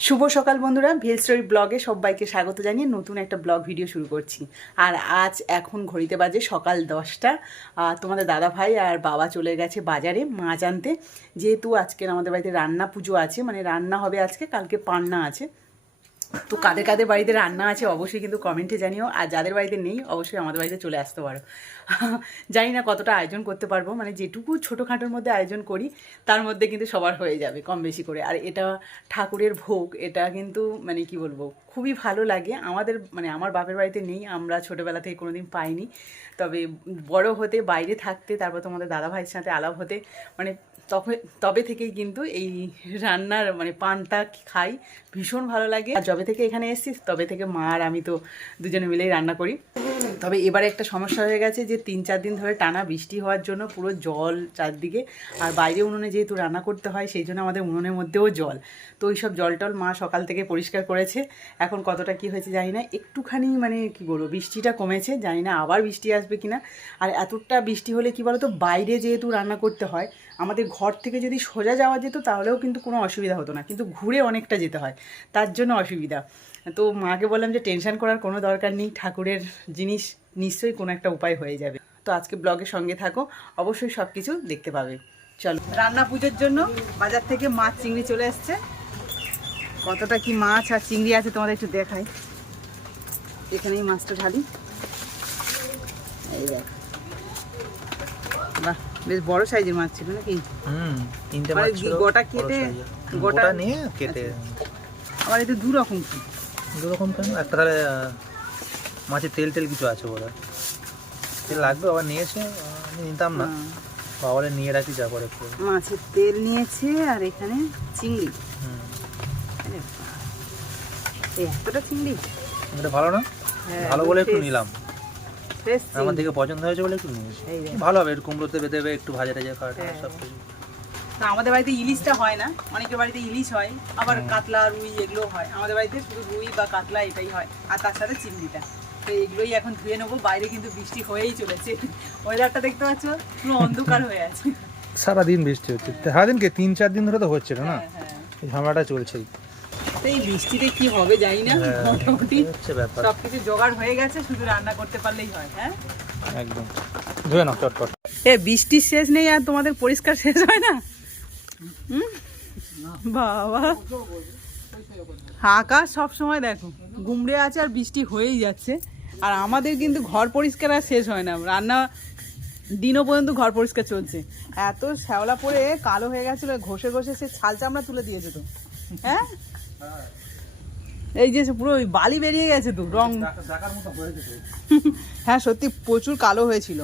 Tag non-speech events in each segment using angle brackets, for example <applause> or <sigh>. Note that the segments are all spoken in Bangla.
শুভ সকাল বন্ধুরা ভিল স্টোরি ব্লগে সবাইকে স্বাগত জানিয়ে নতুন একটা ব্লগ ভিডিও শুরু করছি। আর আজ এখন ঘড়িতে বাজে সকাল দশটা। তোমাদের দাদা ভাই আর বাবা চলে গেছে বাজারে মাছ আনতে। যেহেতু আজকের আমাদের বাড়িতে রান্না পুজো আছে মানে রান্না হবে আজকে, কালকে পান্না আছে। তো কাদের কাদের বাড়িতে রান্না আছে অবশ্যই কিন্তু কমেন্টে জানিও। আর যাদের বাড়িতে নেই, অবশ্যই আমাদের বাড়িতে চলে আসতে পারো। জানি না কতটা আয়োজন করতে পারব মানে যেটুকু ছোটোখাটোর মধ্যে আয়োজন করি, তার মধ্যে কিন্তু সবার হয়ে যাবে কম বেশি করে। আর এটা ঠাকুরের ভোগ, এটা কিন্তু মানে কি বলব, খুবই ভালো লাগে। আমাদের মানে আমার বাপের বাড়িতে নেই, আমরা ছোটোবেলা থেকে কোনোদিন পাইনি। তবে বড় হতে, বাইরে থাকতে, তারপর তোমাদের দাদা ভাইয়ের সাথে আলাপ হতে মানে তবে তবে থেকেই কিন্তু এই রান্নার মানে পানটা খাই, ভীষণ ভালো লাগে। আর যবে থেকে এখানে এসেছি, তবে থেকে মা আর আমি তো দুজনে মিলেই রান্না করি। তবে এবারে একটা সমস্যা হয়ে গেছে যে তিন চার দিন ধরে টানা বৃষ্টি হওয়ার জন্য পুরো জল চারদিকে, আর বাইরে উনুনে যেহেতু রান্না করতে হয়, সেই জন্য আমাদের উনুনের মধ্যেও জল। তো ওই সব জল টল মা সকাল থেকে পরিষ্কার করেছে। এখন কতটা কি হয়েছে জানি না। একটুখানি মানে কি বলব, বৃষ্টিটা কমেছে, জানি না আবার বৃষ্টি আসবে কিনা। আর এতটা বৃষ্টি হলে কি বলতো, বাইরে যেহেতু রান্না করতে হয় আমাদের ঘর থেকে যদি সোজা যাওয়া যেত, তাহলেও কিন্তু কোনো অসুবিধা হতো না। কিন্তু ঘুরে অনেকটা যেতে হয়। তার জন্য অসুবিধা। তো মাকে বললাম যে, টেনশন করার কোনো দরকার নেই। ঠাকুরের জিনিস নিশ্চয়ই কোনো একটা উপায় হয়ে যাবে। তো আজকে ব্লগের সঙ্গে থাকো। অবশ্যই সব কিছু দেখতে পাবে। চলো, রান্না পুজোর জন্য বাজার থেকে মাছ, চিংড়ি চলে এসছে কতটা কি মাছ আর চিংড়ি আছে তোমাদের একটু দেখাই। এখানেই মাছটা ঢালি। এই দেখ। বেশ বড় সাইজের মাছ ছিল নাকি? হুম তিনটে মানে মাছ ছিল গোটা কেটে। গোটা- নিয়ে কেটে। আবার এতে দু রকম কি? দু রকম কেন? একটা তাহলে মাছের তেল টেল কিছু আছে বোধ তেল লাগবে আবার নিয়েছে নিতাম না। বাবারে নিয়ে রাখি যা করে মাছের তেল নিয়েছে আর এখানে চিংড়ি। এতটা চিংড়ি? এটা ভালো না? হ্যাঁ, ভালো বলে একটু নিলাম। আমার। দিকে পছন্দ হয়েছে বলে একটু নিয়েছি ভালো হবে কুমড়োতে বেঁধে দেবে একটু ভাজা টাজা কাটা হ্যাঁ। সব কিছু। তা আমাদের বাড়িতে ইলিশটা হয় না। অনেকের বাড়িতে ইলিশ হয় আবার কাতলা রুই এগুলো হয়। আমাদের বাড়িতে শুধু রুই বা কাতলা এটাই হয় আর তার সাথে চিংড়িটা। তো এগুলোই এখন ধুয়ে নেব। বাইরে কিন্তু বৃষ্টি হয়েই চলেছে। ওয়েদারটা দেখতে পাচ্ছ পুরো অন্ধকার হয়ে আছে। সারাদিন বৃষ্টি হচ্ছে। সারাদিন কি? তিন চার দিন ধরে তো হচ্ছিল না হ্যাঁ হ্যাঁ। ঝামেলাটা চলছেই। এই বৃষ্টিতে কি হবে জানি না হ্যাঁ, মোটামুটি সবকিছু জোগাড় হয়ে গেছে শুধু রান্না করতে পারলেই হয় হ্যাঁ? একদম। ধুয়ে নাও চটপট এ বৃষ্টির শেষ নেই আর তোমাদের পরিষ্কার শেষ হয় না? বাবা। আকাশ সব সময় দেখো গুমড়ে আছে আর বৃষ্টি হয়েই যাচ্ছে। আর আমাদের কিন্তু ঘর পরিষ্কার আর শেষ হয় না। রান্না দিনও পর্যন্ত ঘর পরিষ্কার চলছে। এত শ্যাওলা পরে কালো হয়ে গেছিল ঘষে ঘষে সে ছাল চামড়া তুলে দিয়েছে তো। হ্যাঁ? এই যে পুরো ওই বালি বেরিয়ে গেছে তো রং। <laughs> হ্যাঁ সত্যি প্রচুর কালো হয়েছিল।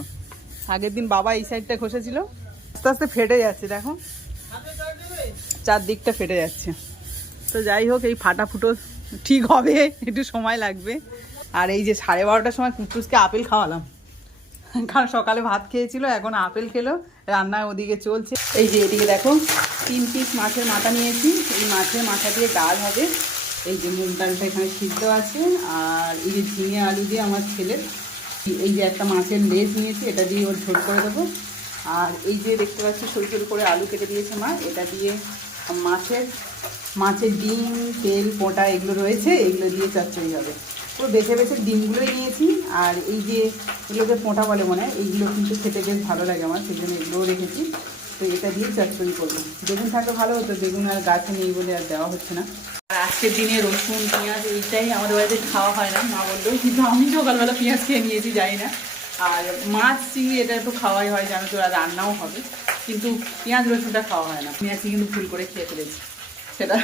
আগের দিন বাবা এই সাইডটা ঘষেছিল আস্তে আস্তে ফেটে যাচ্ছে দেখো। চারদিকটা ফেটে যাচ্ছে। তো যাই হোক এই ফাটা ফুটো ঠিক হবে একটু সময় লাগবে। আর এই যে সাড়ে বারোটার সময় কুটুসকে আপেল খাওয়ালাম। কারণ সকালে ভাত খেয়েছিল এখন আপেল খেলো রান্না ওদিকে চলছে। এই যে এদিকে দেখো তিন পিস মাছের মাথা নিয়েছি। এই মাছের মাথা দিয়ে ডাল হবে। এই যে মুগ ডালটা এখানে সিদ্ধ আছে। আর এই যে ঝিঙে আলু দিয়ে আমার ছেলের এই যে একটা মাছের লেজ নিয়েছি, এটা দিয়ে ওর ঝোল করে দেবো। আর এই যে দেখতে পাচ্ছি, সরু সরু করে আলু কেটে দিয়েছে মা। এটা দিয়ে মাছের মাছের ডিম, তেল, পোঁটা এগুলো রয়েছে, এগুলো দিয়ে চচ্চড়ি হবে। পুরো বেছে বেছে ডিমগুলোই নিয়েছি। আর এই যে এগুলোকে পোঁটা বলে মনে হয়, এইগুলো কিন্তু খেতে বেশ ভালো লাগে আমার, সেই জন্য এগুলোও রেখেছি। তো এটা দিয়ে চচ্চড়ি করব। বেগুন থাকলে ভালো হতো, বেগুন আর গাছে নেই বলে আর দেওয়া হচ্ছে না। আর আজকের দিনে রসুন, পেঁয়াজ, এইটাই আমাদের বাড়িতে খাওয়া হয় না, মা বলল, কিন্তু আমি সকালবেলা পেঁয়াজ খেয়ে নিয়েছি, জানি না। আর মাছ চিংড়ি এটা তো খাওয়াই হয়, জানো তো, আর রান্নাও হবে। কিন্তু পেঁয়াজ, রসুনটা খাওয়া হয় না। পেঁয়াজকে কিন্তু ফুল করে খেয়ে ফেলেছি। সেটা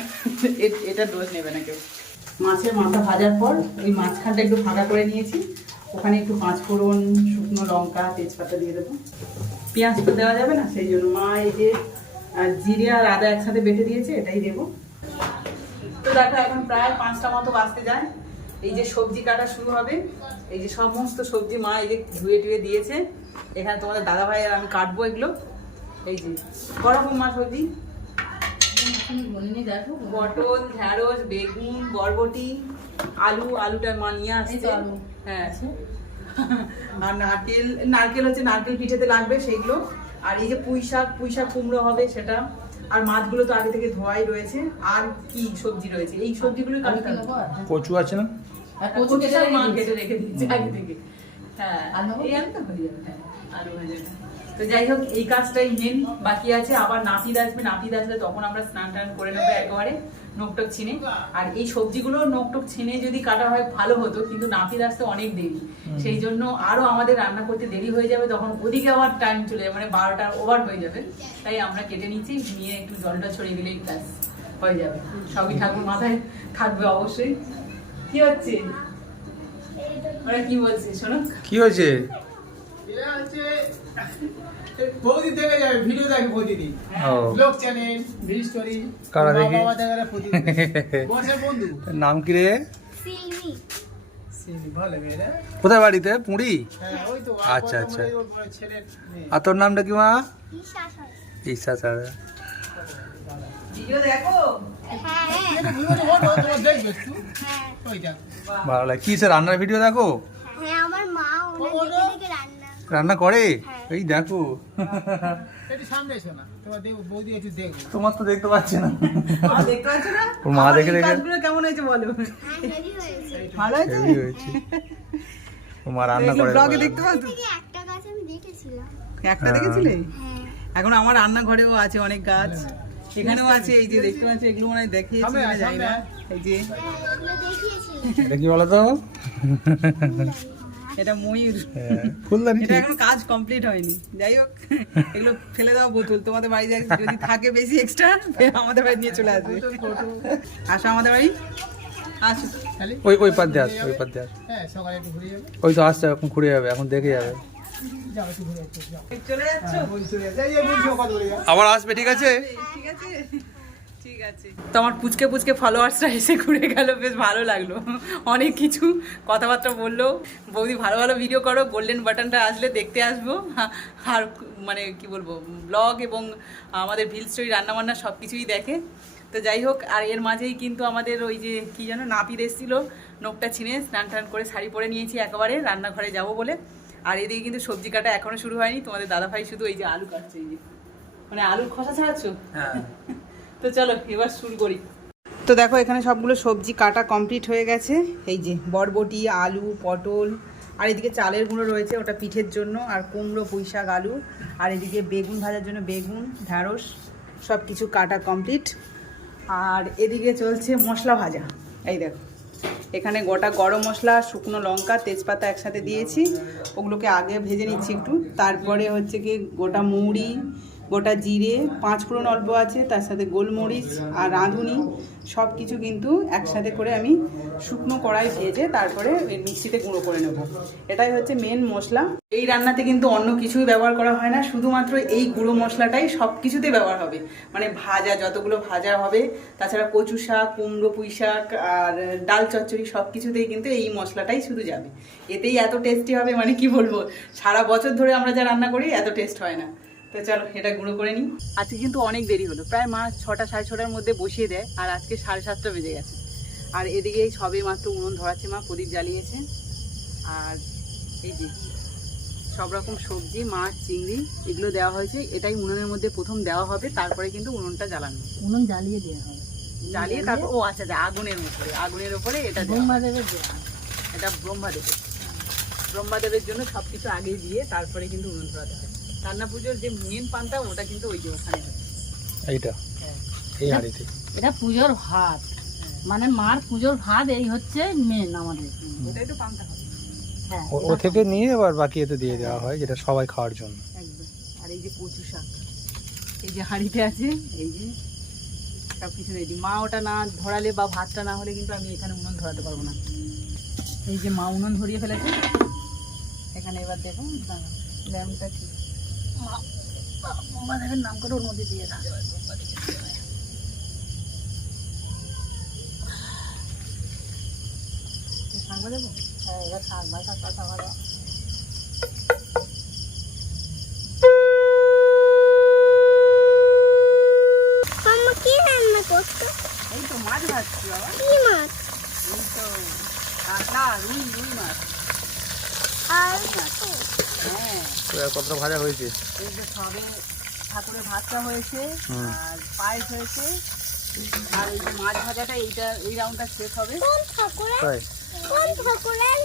এটা দোষ নেবে না কেউ। মাছের মাথা ভাজার পর ওই মাছখানটা একটু ফাঁকা করে নিয়েছি। ওখানে একটু পাঁচ ফোড়ন শুকনো লঙ্কা, তেজপাতা দিয়ে দেবো। পেঁয়াজ তো দেওয়া যাবে না সেই জন্য মা এই যে জিরে আর আদা একসাথে বেটে দিয়েছে এটাই দেবো। তো দেখো এখন প্রায় পাঁচটা মতো বাঁচতে যায়। এই যে সবজি কাটা শুরু হবে এই যে সমস্ত সবজি মা এই যে ধুয়ে টুয়ে দিয়েছে। এখানে তোমাদের দাদা ভাই আর আমি কাটবো এগুলো। এই যে করকম মা সবজি। পটল ঢ্যাঁড়স বেগুন বরবটি আলু আলুটা মা নিয়ে আসছে। হ্যাঁ। আর নারকেল নারকেল হচ্ছে নারকেল পিঠেতে লাগবে সেইগুলো। আর এই যে পুঁই শাক পুঁই শাক কুমড়ো হবে সেটা। আর মাছগুলো তো আগে থেকে ধোয়াই রয়েছে। আর কি সবজি রয়েছে? এই সবজিগুলো কাটতে হবে কচু আছে না? কচু কেটে মা কেটে রেখে দিচ্ছে আগে থেকে। হ্যাঁ এই আলুটা হয়ে যাবে হ্যাঁ। হয়ে ভাজাটা তো যাই হোক এই কাজটাই মেন বাকি আছে। আবার নাপিত আসবে নাপিত আসলে তখন আমরা স্নান টান করে নেব একেবারে নোকটোক ছিনে। আর এই সবজিগুলো নোকটোক ছিনে যদি কাটা হয় ভালো হতো কিন্তু নাপিত আসতে অনেক দেরি। সেই জন্য আরও আমাদের রান্না করতে দেরি হয়ে যাবে তখন ওদিকে আবার টাইম চলে যাবে মানে বারোটা ওভার হয়ে যাবে। তাই আমরা কেটে নিচ্ছি নিয়ে একটু জলটা ছড়িয়ে দিলেই ব্যাস হয়ে যাবে। সবই ঠাকুর মাথায় থাকবে অবশ্যই। কি হচ্ছে? ওরা কি বলছে শোনো? কি হয়েছে? এরা হচ্ছে বৌদি দেখে যাবে ভিডিও দেখে প্রতিদিন। ও। ব্লগ চ্যানেল ভিডিও স্টোরি কারা দেখে? বাবা দেখে প্রতিদিন। <laughs> বসে বন্ধু। নাম কি রে? সিলমি কোথায় বাড়িতে? পুরী হ্যাঁ ওই তো আচ্ছা, আচ্ছা। আর তোর নামটা কি মা? ঈশা দেখো। হ্যাঁ। ভালো লাগে। কি সে রান্নার ভিডিও দেখো? হ্যাঁ আমার মা রান্না করে? হ্যাঁ। এই দেখো। একটু সামনে এসো না। তোমার দেখো বৌদি একটু দেখো। তোমার তো দেখতে পাচ্ছি না। মা ওর দেখে দেখে- কেমন হয়েছে বলো? হ্যাঁ হেভি হয়েছে। ভালো হয়েছে? হেভি মা রান্না করে ব্লগে দেখতে পাচ্ছ? একটা গাছ আমি দেখেছিলাম। একটা হ্যাঁ। দেখেছিলে? হ্যাঁ। এখন আমার রান্নাঘরেও আছে অনেক গাছ। এখানেও আছে এই যে দেখতে পাচ্ছ এগুলো মনে হয় দেখিয়েছি সামনে জানি না। এই যে। এটা কি বলো তো? এটা ময়ূর। হ্যাঁ, ফুলদানি এটা এখন কাজ কমপ্লিট হয়নি। যাই হোক এগুলো ফেলে দেওয়া বোতল তোমাদের বাড়ি যাই- যদি থাকে বেশি এক্সট্রা আমাদের বাড়ি নিয়ে চলে আসবে। আসো আমাদের বাড়ি। আসো ওই ওই পাত দিয়ে আস ওই পাত দিয়ে আস। হ্যাঁ সকালে একটু ঘুরে যাবে। ওই তো আসছে এখন ঘুরে যাবে এখন দেখে যাবে। যাও একটু ঘুরে একটু যাও। চলে যাচ্ছ? বৌদি চলে যাবে এই যে বলছি ও কথা বলে যাও। আবার আসবে ঠিক আছে? ঠিক আছে। ঠিক আছে। পুচকে পুচকে ফলোয়ার্সরা এসে ঘুরে গেল, বেশ ভালো লাগল। অনেক কিছু কথাবার্তা বলল। বৌদি ভালো ভালো ভিডিও করো গোল্ডেন বাটনটা আসলে দেখতে আসব। আর মানে কি বলব ব্লগ এবং আমাদের ভিল স্টোরি রান্নাবান্না সব কিছুই দেখে। তো যাই হোক, আর এর মাঝেই কিন্তু আমাদের ওই যে কি যেন নাপিত এসেছিল নোকটা ছিনে, স্নান টান করে শাড়ি পরে নিয়েছি একেবারে, রান্নাঘরে যাব বলে। আর এদিকে কিন্তু সবজি কাটা এখনও শুরু হয়নি, তোমাদের দাদাভাই শুধু এই যে আলু কাটছে, এই যে। মানে আলুর খসা ছাড়াচ্ছ? হ্যাঁ। তো চলো, এবার শুরু করি। তো দেখো, এখানে সবগুলো সবজি কাটা কমপ্লিট হয়ে গেছে। এই যে বরবটি, আলু, পটল, আর এদিকে চালের গুঁড়ো রয়েছে ওটা পিঠের জন্য, আর কুমড়ো, পুঁইশাক, আলু, আর এদিকে বেগুন ভাজার জন্য বেগুন, ঢ্যাঁড়স সব কিছু কাটা কমপ্লিট আর এদিকে চলছে মশলা ভাজা। এই দেখো, এখানে গোটা গরম মশলা, শুকনো লঙ্কা, তেজপাতা একসাথে দিয়েছি। ওগুলোকে আগে ভেজে নিচ্ছি একটু। তারপরে হচ্ছে কি গোটা মৌরি গোটা জিরে, পাঁচ ফোড়ন অল্প আছে, তার সাথে গোলমরিচ আর রাঁধুনি সব কিছু কিন্তু একসাথে করে আমি শুকনো কড়াই ভেজে তারপরে মিক্সিতে গুঁড়ো করে নেব। এটাই হচ্ছে মেন মশলা। এই রান্নাতে কিন্তু অন্য কিছুই ব্যবহার করা হয় না, শুধুমাত্র এই গুঁড়ো মশলাটাই সব কিছুতে ব্যবহার হবে। মানে ভাজা, যতগুলো ভাজা হবে, তাছাড়া কচু শাক, কুমড়ো, পুঁই শাক আর ডাল চচ্চড়ি সব কিছুতেই কিন্তু এই মশলাটাই শুধু যাবে। এতেই এত টেস্টি হবে মানে কি বলব? সারা বছর ধরে আমরা যা রান্না করি, এত টেস্ট হয় না। তো চলো এটা গুঁড়ো করে নিই। আজকে কিন্তু অনেক দেরি হলো। প্রায় মা ছটা সাড়ে ছটার মধ্যে বসিয়ে দেয় আর আজকে সাড়ে সাতটা বেজে গেছে। আর এদিকে এই সবে মাত্র উনুন ধরাচ্ছে মা প্রদীপ জ্বালিয়েছে। আর এই যে সব রকম সবজি মাছ চিংড়ি এগুলো দেওয়া হয়েছে। এটাই উনুনের মধ্যে প্রথম দেওয়া হবে তারপরে কিন্তু উনুনটা জ্বালানো উনুন জ্বালিয়ে দেওয়া হবে। জ্বালিয়ে তারপর ও আচ্ছা আচ্ছা, আগুনের উপরে আগুনের উপরে এটা। ব্রহ্মাদেবের। এটা ব্রহ্মাদেবের। ব্রহ্মাদেবের জন্য সব কিছু আগে দিয়ে তারপরে কিন্তু উনুন ধরাতে হয় রান্না পুজোর যে মেন পান্তা ওটা কিন্তু ওই যে ওখানে এইটা? হ্যাঁ। এই হাঁড়িতে? এটা পুজোর ভাত। মানে মার পুজোর ভাত এই হচ্ছে মেন আমাদের। ওটাই তো পান্তা হবে। হ্যাঁ ও- থেকে নিয়ে এবার বাকি এতে দিয়ে দেওয়া হয় যেটা সবাই খাওয়ার জন্য। একদম। আর এই যে কচু শাক এই যে হাঁড়িতে আছে এই যে সব কিছু রেডি মা ওটা না ধরালে বা ভাতটা না হলে কিন্তু আমি এখানে উনুন ধরাতে পারব না। এই যে মা উনুন ধরিয়ে ফেলেছে এখানে এবার দাঁড়াও, ল্যাম্পটা ঠিক ব্রহ্মাদেবের নাম করে ওর মধ্যে দিয়ে দাও। শাক দেবো হ্যাঁ এবার শাক ভাজা কাঁচা ভাজা মাম্মা কি রান্না করছ এই তো মাছ ভাজছি বাবা কি মাছ এই তো কাঁকড়া রুই রুই মাছ আর কত হ্যাঁ তো আর কতটা ভাজা হয়েছে। এই যে সবে ঠাকুরের ভাতটা হয়েছে আর পায়েস হয়েছে আর এই যে মাছ ভাজাটা এইটা এই রাউন্ডটা শেষ হবে। কোন ঠাকুরের? তাই? কোন ঠাকুরের?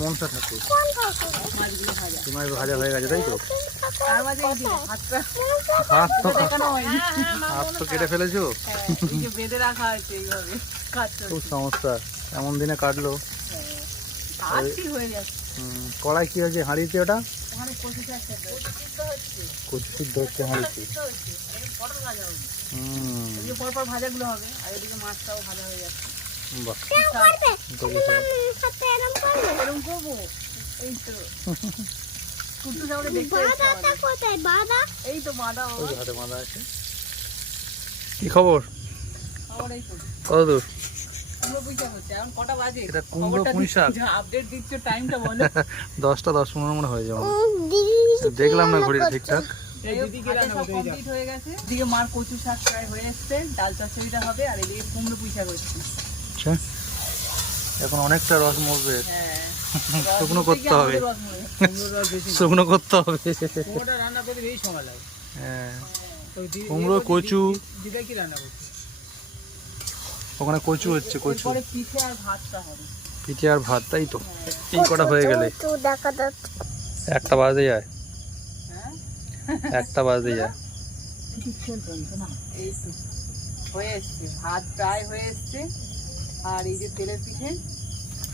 মনসা ঠাকুর। মাছগুলো ভাজা। তোমার ভাজা হয়ে গেছে তাই তো? তার মাঝে এই যে ভাতটা। হাত তো হয়নি। হাত তো কেটে ফেলেছো? হ্যাঁ, এই যে বেঁধে রাখা হয়েছে এইভাবে খুব সমস্যা। এমন দিনে কাটলো। কড়াই কি হয়েছে হাঁড়িতে ওটা? কচু সিদ্ধ হচ্ছে হাঁড়িতে। হয়ে কি খবর? কত দূর এটা কুমড়ো পুঁই শাক? <laughs> দশটা দশ পনেরো মনে হয়ে যাবে। দেখলাম না ঘড়িটা ঠিকঠাক। হয়ে এদিকে মার কচু শাক প্রায় হয়ে এসছে ডাল চচ্চড়িটা হবে আর এদিকে কুমড়ো পুঁই শাক হচ্ছে। আচ্ছা। এখন অনেকটা রস মরবে। হ্যাঁ। <laughs> শুকনো করতে হবে। শুকনো করতে হবে। ওটা রান্না করতে বেশি সময় লাগে। হ্যাঁ। কুমড়ো কচু। দিদা কি রান্না করছে? ওখানে কচু হচ্ছে কচু। পিঠে আর ভাতটা পিঠে আর ভাত তাই তো? এই কটা হয়ে গেলে? একটা বাজে যায়। হ্যাঁ? একটা বাজে যায়। এই তো হয়ে এসছে। ভাত প্রায় হয়ে এসছে। আর এই যে তেলের পিঠে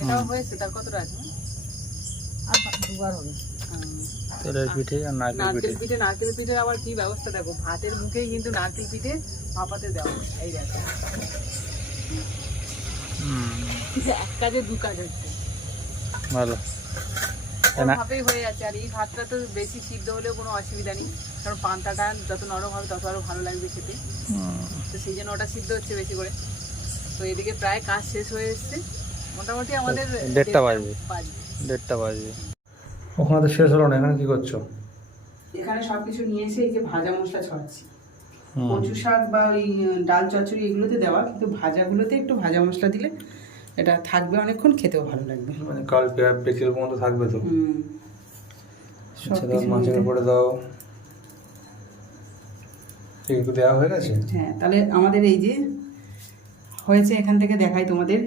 এটাও হয়েছে তার কতটা আছে? আর দুবার হবে। তেলের পিঠে আর নারকেল নারকেল পিঠে। পিঠে নারকেল পিঠে আবার কি ব্যবস্থা দেখো? ভাতের মুখেই কিন্তু নারকেল পিঠে ভাপাতে দেওয়া এই দেখো। এক কাজে দু কাজ হচ্ছে। ভালো। তাই হয়ে যাচ্ছে। আর এই ভাতটা তো বেশি সিদ্ধ হলেও কোনো অসুবিধা নেই। কারণ পান্তাটা যত নরম হবে তত আরও ভালো লাগবে খেতে। তো সেই জন্য ওটা সিদ্ধ হচ্ছে বেশি করে। তো এদিকে প্রায় কাজ শেষ হয়ে এসছে। মোটামুটি আমাদের দেড়টা বাজবে। বাজবে। দেড়টা ওখানে তো শেষ হলো না এখানে কি করছ? এখানে সবকিছু নিয়ে এসে এই যে ভাজা মশলা ছড়াচ্ছি। কচু শাক বা ওই ডাল চচ্চড়ি এগুলোতে দেওয়া কিন্তু ভাজাগুলোতে একটু ভাজা মশলা দিলে এটা থাকবে অনেকক্ষণ খেতেও ভালো লাগবে। মানে কাল বিকেল পর্যন্ত থাকবে তো। হুম। আচ্ছা মাছের উপরে দাও। ঠিক দেওয়া হয়ে গেছে? হ্যাঁ তাহলে আমাদের এই যে হয়েছে এখান থেকে দেখাই তোমাদের।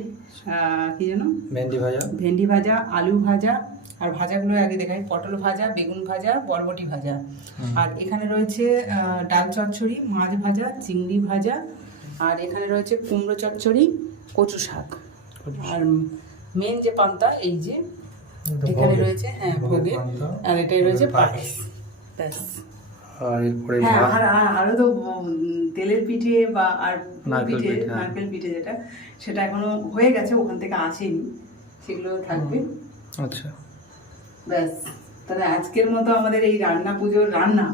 কি যেন? ভেন্ডি ভাজা। ভেন্ডি ভাজা আলু ভাজা আর ভাজাগুলো আগে দেখাই। পটল ভাজা বেগুন ভাজা বরবটি ভাজা। আর এখানে রয়েছে ডাল চচ্চড়ি মাছ ভাজা চিংড়ি ভাজা আর এখানে রয়েছে কুমড়ো চচ্চড়ি কচু শাক। আর মেন যে পান্তা এই যে এখানে রয়েছে হ্যাঁ ভোগে। আর এটাই রয়েছে পায়েস। ব্যাস। আর এরপরে হ্যাঁ আর আর- আরও তো তেলের পিঠে বা আর পিঠে হ্যাঁ। নারকেল পিঠে যেটা সেটা এখনও হয়ে গেছে ওখান থেকে আসেনি সেগুলো থাকবে। আচ্ছা। ব্যাস তাহলে আজকের মতো আমাদের এই রান্না পুজোর রান্না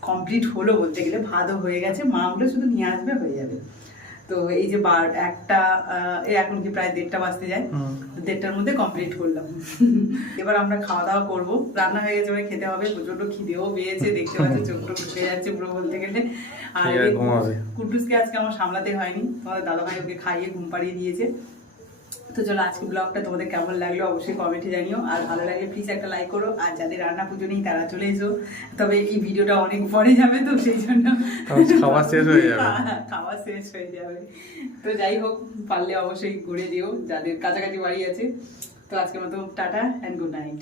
কমপ্লিট হলো বলতে গেলে ভাতও হয়ে গেছে মা ওগুলো শুধু নিয়ে আসবে হয়ে যাবে। তো এই যে বার একটা এখন কি প্রায় দেড়টা বাজতে যায়। দেড়টার মধ্যে কমপ্লিট করলাম। এবার আমরা খাওয়া দাওয়া করব। রান্না হয়ে গেছে এবার খেতে হবে। প্রচণ্ড খিদেও পেয়েছে দেখতে পাচ্ছি চোখটা ঘুরে যাচ্ছে পুরো বলতে গেলে। আর। কুটুসকে আজকে আমার সামলাতে হয়নি। তোমাদের দাদাভাই ওকে খাইয়ে ঘুম পাড়িয়ে দিয়েছে। তো চলো আজকে ব্লগটা তোমাদের কেমন লাগল অবশ্যই কমেন্টে জানিও। আর ভালো লাগলে প্লিজ একটা লাইক করো। আর যাদের রান্না পুজো নেই তারা চলে এসো। তবে এই ভিডিওটা অনেক পরে যাবে তো সেই জন্য খাওয়া শেষ হয়ে যাবে। খাওয়া শেষ হয়ে যাবে। তো যাই হোক পারলে অবশ্যই ঘুরে দিও। যাদের কাছাকাছি বাড়ি আছে। তো আজকের মতো টাটা অ্যান্ড গুড নাইট